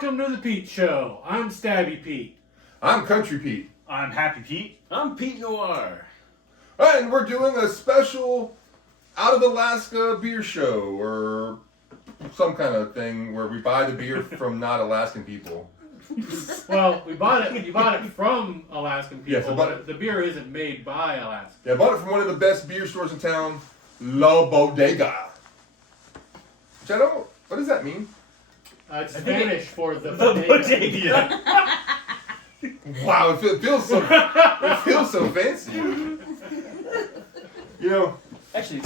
Welcome to the Pete Show. I'm Stabby Pete. I'm Country Pete. I'm Happy Pete. I'm Pete Noir. And we're doing a special Out of Alaska beer show, or some kind of thing where we buy the beer from not Alaskan people. Well, you bought it from Alaskan people, Yes, but the beer isn't made by Alaska. Yeah, I bought it from one of the best beer stores in town, La Bodega. Which I don't, what does that mean? It's Spanish for the bodega. Wow, it feels so fancy. You know, Actually,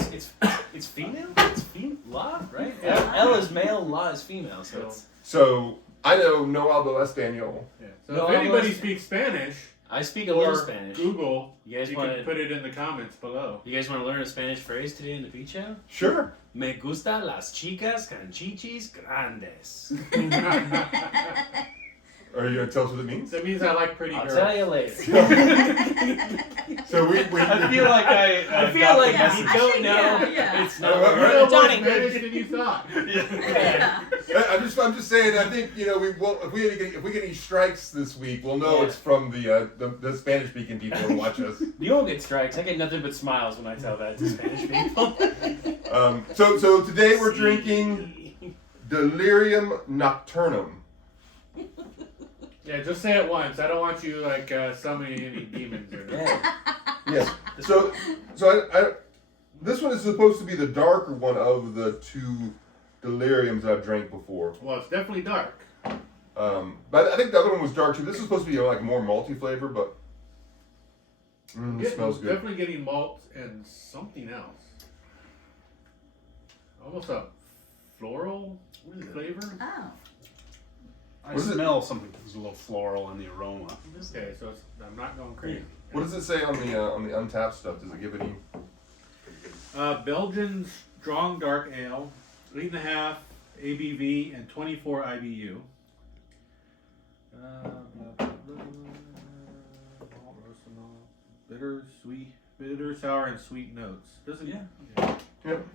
it's female. It's female. La, right? L is male. La is female. So I know no hablo español. Yeah. So No, if anybody almost- speaks Spanish, I speak a little or Spanish. Google, You guys you want can to? put it in the comments below. You guys want to learn a Spanish phrase today in the Pete Show? Sure. Me gusta las chicas con chichis grandes. Are you gonna tell us what it means? That means I like pretty I'll girls. tell you later. So we I feel like I feel got like the if message. you don't know, yeah. it's Oh, not. right. You know more Johnny. Spanish than you thought. Yeah. I'm just saying. I think if we get any strikes this week, we'll know Yeah. it's from the Spanish speaking people who watch us. You won't get strikes. I get nothing but smiles when I tell that to Spanish people. So today we're drinking Delirium Nocturnum. Yeah, just say it once. I don't want you like summoning any demons or anything. Yeah. Yes. So I this one is supposed to be the darker one of the two Deliriums I've drank before. Well, it's definitely dark. But I think the other one was dark too. This is supposed to be like more malty flavor, but it smells good. Definitely getting malt and something else. Almost a floral flavor. Oh. I smell something that's a little floral in the aroma. Okay, so I'm not going crazy. What does it say on the untapped stuff? Does it give any? Belgian strong dark ale, 8.5 ABV and 24 IBU. Bitter, sour, and sweet notes. Does it? Yeah. Yep.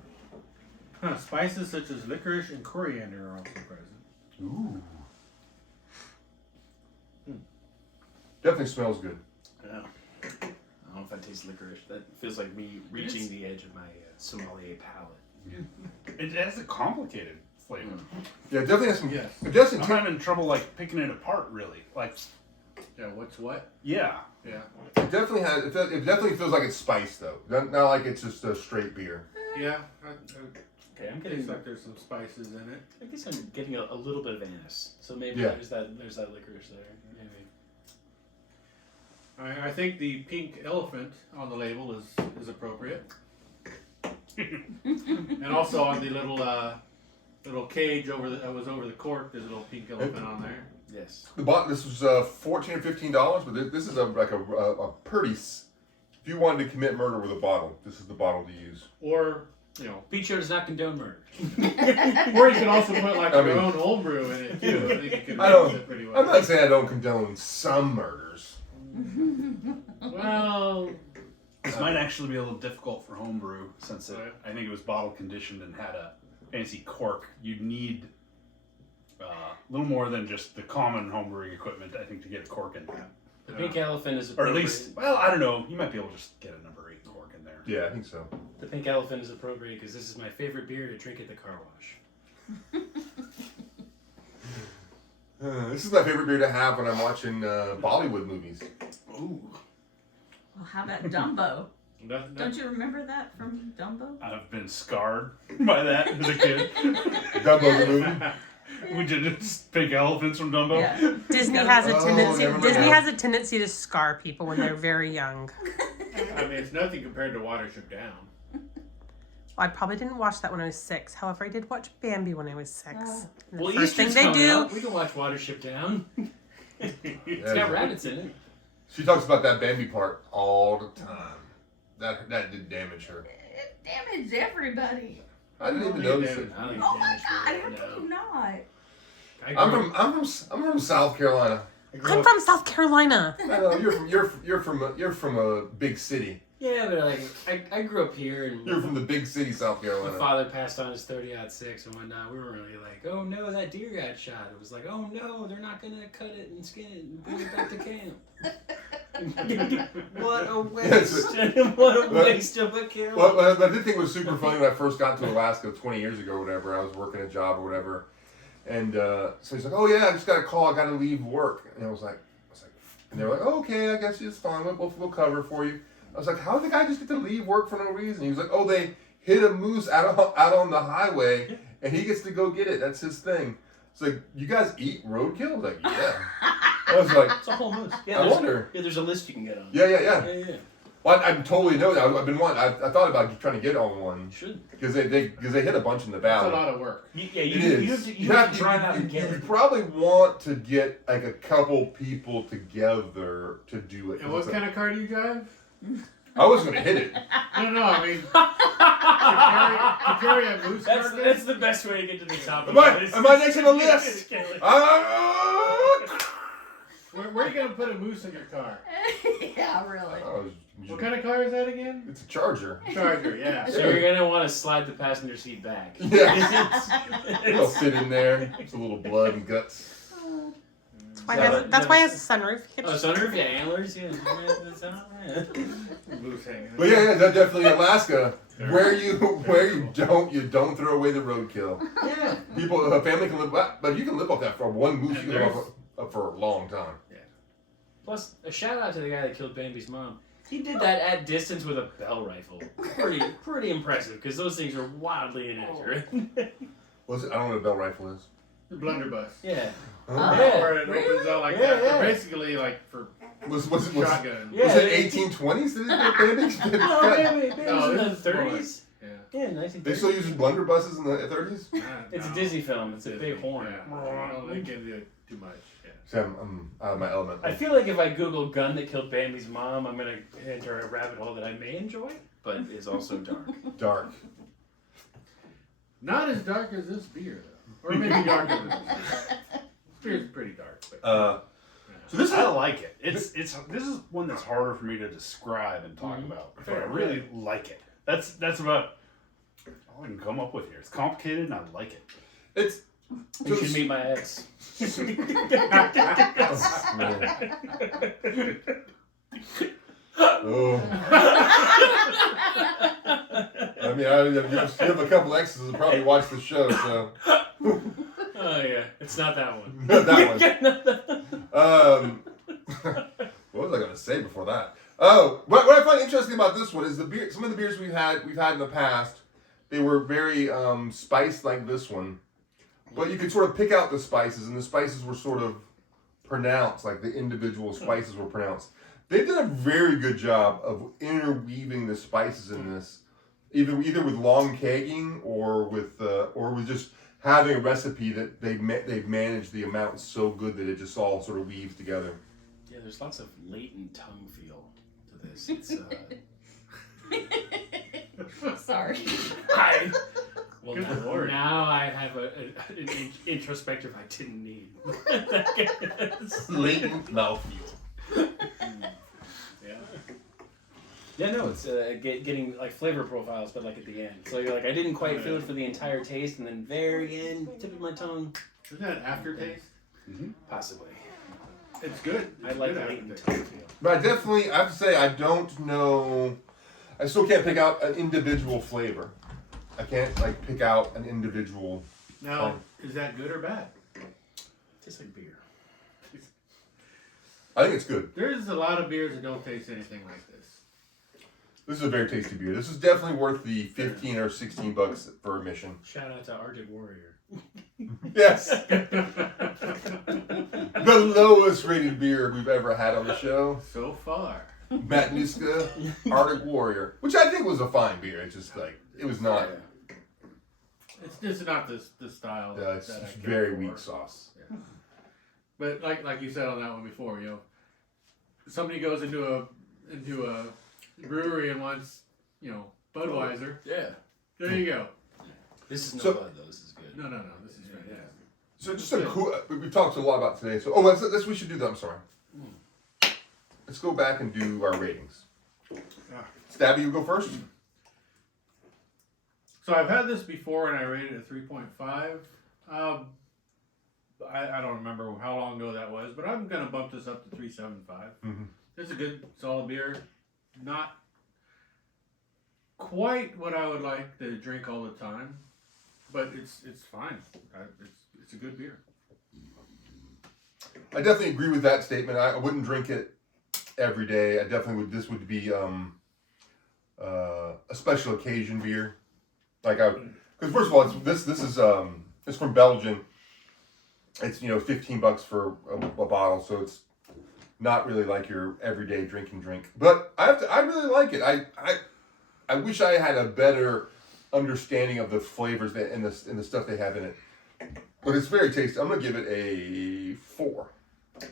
Spices such as licorice and coriander are also present. Ooh. Definitely smells good. Yeah. I don't know if I taste licorice. That feels like me reaching the edge of my sommelier palate. It has a complicated flavor. Yeah, it definitely has some. Yes. It doesn't. I'm having trouble like picking it apart. Really, like Yeah, what's what? yeah. Yeah. It definitely has. It definitely feels like it's spiced though. Not like it's just a straight beer. Yeah. Okay, I'm It getting. tastes like there's some spices in it. I guess I'm getting a little bit of anise. So maybe Yeah. there's that licorice there. Maybe. I think the pink elephant on the label is appropriate. And also on the little cage that was over the cork, there's a little pink elephant on there. Yes. This was $14 or $15, but this is a pretty. If you wanted to commit murder with a bottle, this is the bottle to use. Or Pete Show does not condone murder. or you can also put like I your mean- own homebrew in it too. I think you can I don't- mix it pretty well. I'm not saying I don't condone some murders. Well, This might actually be a little difficult for homebrew since Oh, yeah. I think it was bottle conditioned and had a fancy cork. You'd need a little more than just the common homebrewing equipment, I think, to get a cork in there. The pink elephant is Or at appropriate. least, well, I don't know. You might be able to just get a number 8 cork in there. Yeah, I think so. The pink elephant is appropriate because this is my favorite beer to drink at the car wash. This is my favorite beer to have when I'm watching Bollywood movies. Ooh. Well, how about Dumbo? that, Don't you remember that from Dumbo? I've been scarred by that as a kid. Dumbo the movie. We did pink elephants from Dumbo. Yeah. Disney has a Oh, tendency. never mind. Disney has a tendency to scar people when they're very young. I mean, it's nothing compared to Watership Down. Well, I probably didn't watch that when I was 6. However, I did watch Bambi when I was 6. Oh. And the Well, first thing Easter's they coming do. up. We can watch Watership Down. It's Yeah, got rabbits in it. She talks about that Bambi part all the time. That did damage her. It damaged everybody. I didn't even notice it. I don't Oh my damage God! beer, How no. can you not? I'm from South Carolina. I'm from South Carolina. I know you're from a big city. Yeah, but like I grew up here, and You're from the big city, South my Carolina. father passed on his 30-06 and whatnot. We weren't really like, oh no, that deer got shot. It was like, oh no, they're not gonna cut it and skin it and bring it back to camp. What a waste! What a waste of a kill. Well, I did think it was super funny when I first got to Alaska 20 years ago or whatever. I was working a job or whatever. And so he's like, oh yeah, I just got a call. I got to leave work. And I was like, and they're like, oh, okay, I guess it's fine. We'll cover for you. I was like, how did the guy just get to leave work for no reason? He was like, oh, they hit a moose out on the highway, and he gets to go get it. That's his thing. It's like, you guys eat roadkill? I was like, yeah. I was like, It's a whole moose. I wonder. Yeah, there's a list you can get on. Yeah. Well, I totally know that. I've been wanting. I thought about trying to get on one You should. because they hit a bunch in the That's valley. a lot of work. You have to drive out and get you it. probably want to get like a couple people together to do it. And what kind of car do you drive? I was gonna hit it. No, I mean, to carry a moose That's carcass? the best way to get to the top of Am I- the list. am I next on the list? Where are you going to put a moose in your car? Yeah, really. What kind of car is that again? It's a Charger. Charger, yeah. So you're gonna want to slide the passenger seat back. Yeah. It'll fit in there. It's a little blood and guts. That's why it has a sunroof. You Oh, can sunroof, yeah, antlers, yeah. That's all right. Moose hanging. But yeah, definitely Alaska. Where you don't throw away the roadkill. Yeah. People, a family can live, but you can live off that for one moose. You can live off for a long time. Plus, a shout out to the guy that killed Bambi's mom. He did that at distance with a bell rifle. Pretty impressive, because those things are wildly inaccurate. What's it? I don't know what a bell rifle is. The blunderbuss. Yeah. Oh. Yeah. Where it opens out like Yeah, that. yeah. They're basically like for Was shotgun. Yeah. was it 1820s? Did it get No, Bambi No, was in this the is more 30s. Yeah. Yeah, 1930s. They still using blunderbusses in the 30s? It's a No. Disney film. It's a big horn. Yeah. No, they can do too much. Yeah. See, I'm out of my element. I feel like if I Google gun that killed Bambi's mom, I'm gonna enter a rabbit hole that I may enjoy, but is also dark. Dark. Not as dark as this beer, though. Or maybe darker than this beer. This beer's pretty dark. But, So this is I like it. This is one that's harder for me to describe and talk about. But I really like it. That's about all I can come up with here. It's complicated and I like it. it's You should meet my ex. Oh. I mean, you have a couple exes that probably watch the show, so Oh yeah, it's not that one. not that one. What was I going to say before that? Oh, what I find interesting about this one is the beer. Some of the beers we've had in the past, they were very spiced like this one, but you could sort of pick out the spices, and the spices were sort of pronounced, like the individual spices were pronounced. They did a very good job of interweaving the spices in this, either with long kegging or with just having a recipe that they've managed the amount so good that it just all sort of weaves together. Yeah, there's lots of latent tongue feel to this. It's Sorry. well, Good now, Lord. now I have an introspective I didn't need. Latent mouthfeel. Yeah, no, it's getting like flavor profiles, but like at the end. So you're like, I didn't quite feel it for the entire taste, and then very end, tip of my tongue, Isn't that aftertaste? possibly. It's good. I It's like good latent aftertaste. tongue feel. But I have to say, I don't know. I still can't pick out an individual flavor. I can't like pick out an individual. Now, is that good or bad? Tastes like beer. I think it's good. There's a lot of beers that don't taste anything like this. This is a very tasty beer. This is definitely worth the $15 or $16 for admission. Shout out to Arctic Warrior. Yes, the lowest rated beer we've ever had on the show. So far. Matt Niska, Arctic Warrior, which I think was a fine beer. It's just like it was not. It's just not the style. It's that I just care very for. weak sauce. Yeah. But like you said on that one before, somebody goes into a brewery and wants, Budweiser. Yeah. There you go. This is no So- bud though. This is good. No. This is fantastic. So just a cool. We've talked a lot about today. So that's we should do that. I'm sorry. Let's go back and do our ratings. Stabby, you go first. So I've had this before and I rated it a 3.5. I don't remember how long ago that was, but I'm going to bump this up to 3.75. Mm-hmm. It's a good, solid beer. Not quite what I would like to drink all the time, but it's fine. It's a good beer. I definitely agree with that statement. I wouldn't drink it every day. I definitely would. This would be a special occasion beer. Like I, because first of all, it's from Belgian. It's $15 for a bottle, so it's not really like your everyday drink. But I really like it. I wish I had a better understanding of the flavors and the stuff they have in it. But it's very tasty. I'm gonna give it a 4. I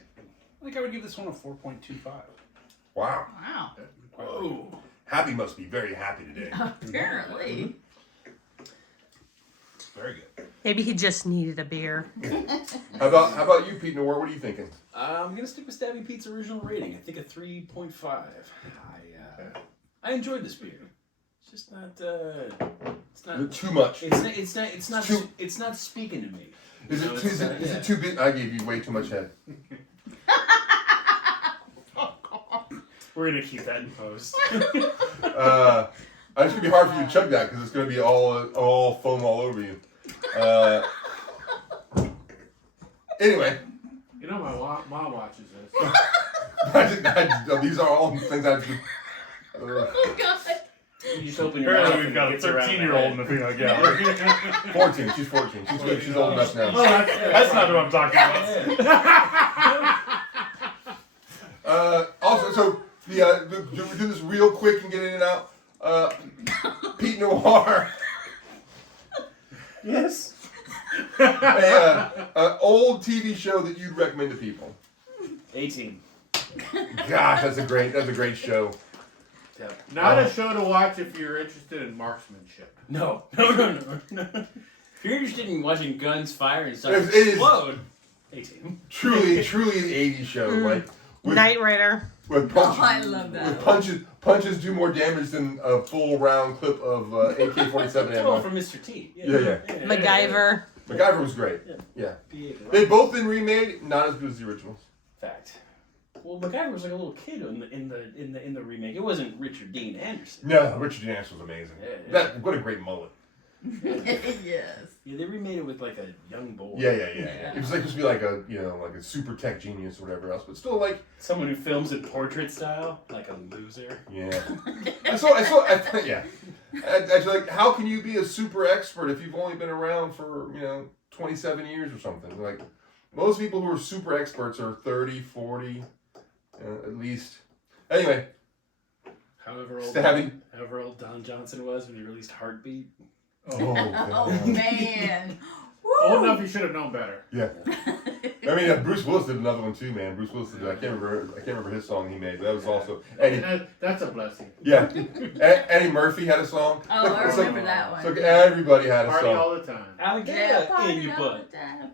think I would give this one a 4.25. Wow. Wow. Whoa. Happy must be very happy today. Apparently. Very good. Maybe he just needed a beer. How about you, Pete Noir? What are you thinking? I'm gonna stick with Stabby Pete's original rating. I think a 3.5. I enjoyed this beer. It's just not. It's not Too much. It's not speaking to me. Is it too big? I gave you way too much head. We're gonna keep that in post. It's gonna be hard for you to chug that because it's gonna be all foam all over you. Anyway, My mom watches this. these are all things I do. Oh, God. You just open your mouth Apparently, we've and got it a gets around 13-year-old in the the thing like, yeah. 14. She's 14. She's good. She's old enough now. That's not what I'm talking about. Also, so do we do this real quick and get in and out? Pete Noir. Yes. Old TV show that you'd recommend to people. 18. Gosh, that's a great show. Yep. Not a show to watch if you're interested in marksmanship. No. If you're interested in watching guns fire and stuff It is- explode, 18. Truly an 80s show. Like with, Knight Rider. with Oh, punches, I love that. with punches do more damage than a full round clip of AK-47 Oh, ammo. from Mr. T. Yeah. MacGyver. MacGyver was great. Yeah. They've both been remade, not as good as the originals. Fact. Well, MacGyver was like a little kid in the remake. It wasn't Richard Dean Anderson. No, Richard Dean Anderson was amazing. Yeah. What a great mullet. Yes. Yeah, they remade it with like a young boy. Yeah. It was like supposed to be like a super tech genius or whatever else, but still like Someone who films in portrait style, like a loser. yeah. Yeah. Actually, like, how can you be a super expert if you've only been around for 27 years or something? Like most people who are super experts are 30, 40, at least. Anyway, However old Don Johnson was when he released Heartbeat. oh, Oh, man. Old enough, you should have known better. yeah. I mean, Bruce Willis did another one too, man. Bruce Willis did. I can't remember his song he made. But that was also That's a blessing. yeah. Eddie Murphy had a song. Oh, I It's like- remember that one. So everybody had a Party song. all the time. Alligator in party your all butt. the time.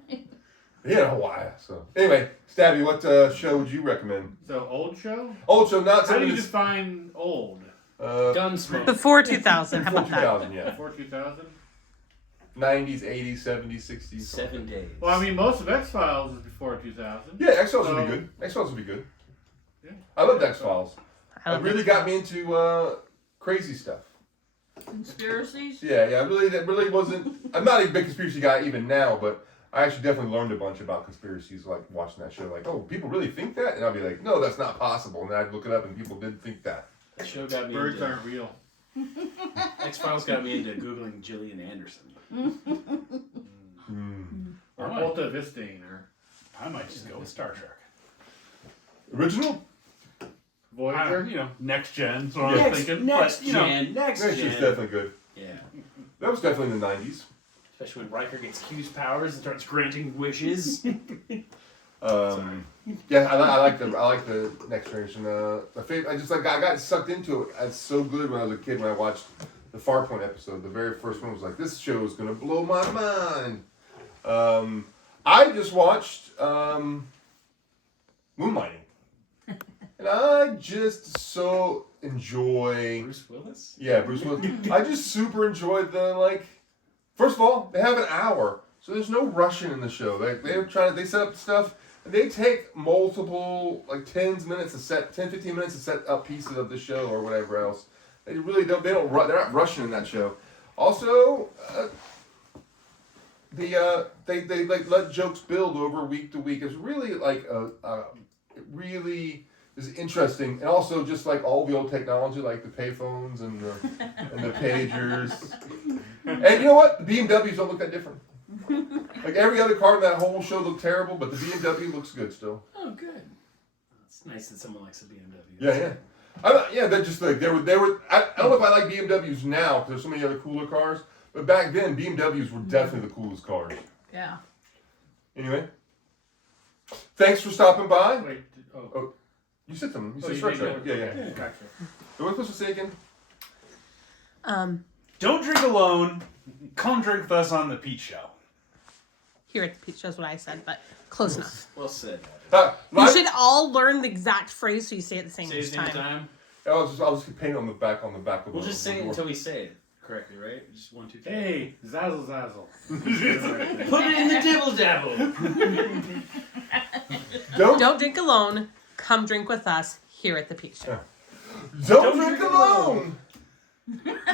He had a while. So anyway, Stabby, what show would you recommend? So old show? Old show, not How do something you that's define old? Gunsmoke. Before 2000. How before about that? 2000, yeah. Before 2000? 90s, 80s, 70s, 60s. 7 days. Well, I mean, most of X-Files is before 2000. Yeah, X-Files would be good. X-Files would be good. Yeah. I loved X-Files. I It love really it. got me into crazy stuff. Conspiracies? Yeah, that really wasn't. I'm not a big conspiracy guy even now, but I actually definitely learned a bunch about conspiracies, like watching that show. Like, oh, people really think that, and I'll be like, no, that's not possible. And then I'd look it up, and people did think that. That show got me Birds into aren't real. X-Files got me into Googling Gillian Anderson. Or Right. Alta Vistine, or I might just go with Star Trek. Original? Voyager. Next gen, so I'm thinking. Next but, gen. That shit's definitely good. Yeah. That was definitely in the 90s. Especially when Riker gets Q's powers and starts granting wishes. Yeah, I like the Next Generation. I got sucked into it. It's so good when I was a kid when I watched the Farpoint episode. The very first one was like, this show is gonna blow my mind. I just watched Moonlighting. And I just so enjoy. Bruce Willis? Yeah, Bruce Willis. I just super enjoyed the like. First of all, they have an hour, so there's no rushing in the show. They set up stuff, and they take multiple 10 minutes to set 10-15 minutes to set up pieces of the show or whatever else. They really don't. They're not rushing in that show. Also, they let jokes build over week to week. It's really it really is interesting, and also just like all the old technology, like the payphones and the pagers. And you know what? The BMWs don't look that different. Like every other car in that whole show looked terrible, but the BMW looks good still. Oh, good. It's nice that someone likes a BMW. Yeah. They're just like they were. I don't know if I like BMWs now because there's so many other cooler cars, but back then BMWs were definitely the coolest cars. Yeah. Anyway, thanks for stopping by. Wait. Oh. You said something. You Oh, said you structure. made Yeah. Gotcha. So what was I supposed to say again? Don't drink alone. Come drink with us on the Pete Show. Here at the Pete Show's what I said, but close enough. Well said. You should all learn the exact phrase so you say it at the same Say it time. time. I'll just paint on the back of We'll the just say it door. until we say it correctly, right? Just 1, 2, 3. Hey, zazzle zazzle. Put it in the dibble dabble. Don't drink alone. Come drink with us here at the Pete Show. Don't drink alone.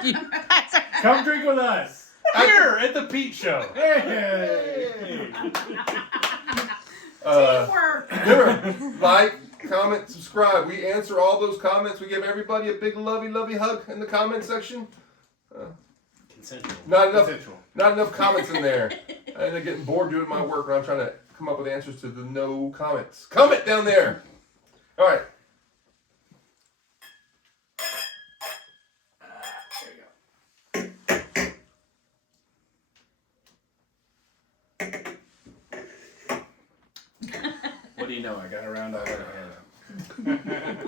You guys are- Come drink with us. Here at the Pete Show. Hey. Teamwork. Remember, like, comment, subscribe. We answer all those comments. We give everybody a big lovey hug in the comment section. Consensual. Not enough. Consensual. Not enough comments in there. And I'm getting bored doing my work when I'm trying to come up with answers to the no comments. Comment down there. All right. What do you know? I got around all that I had.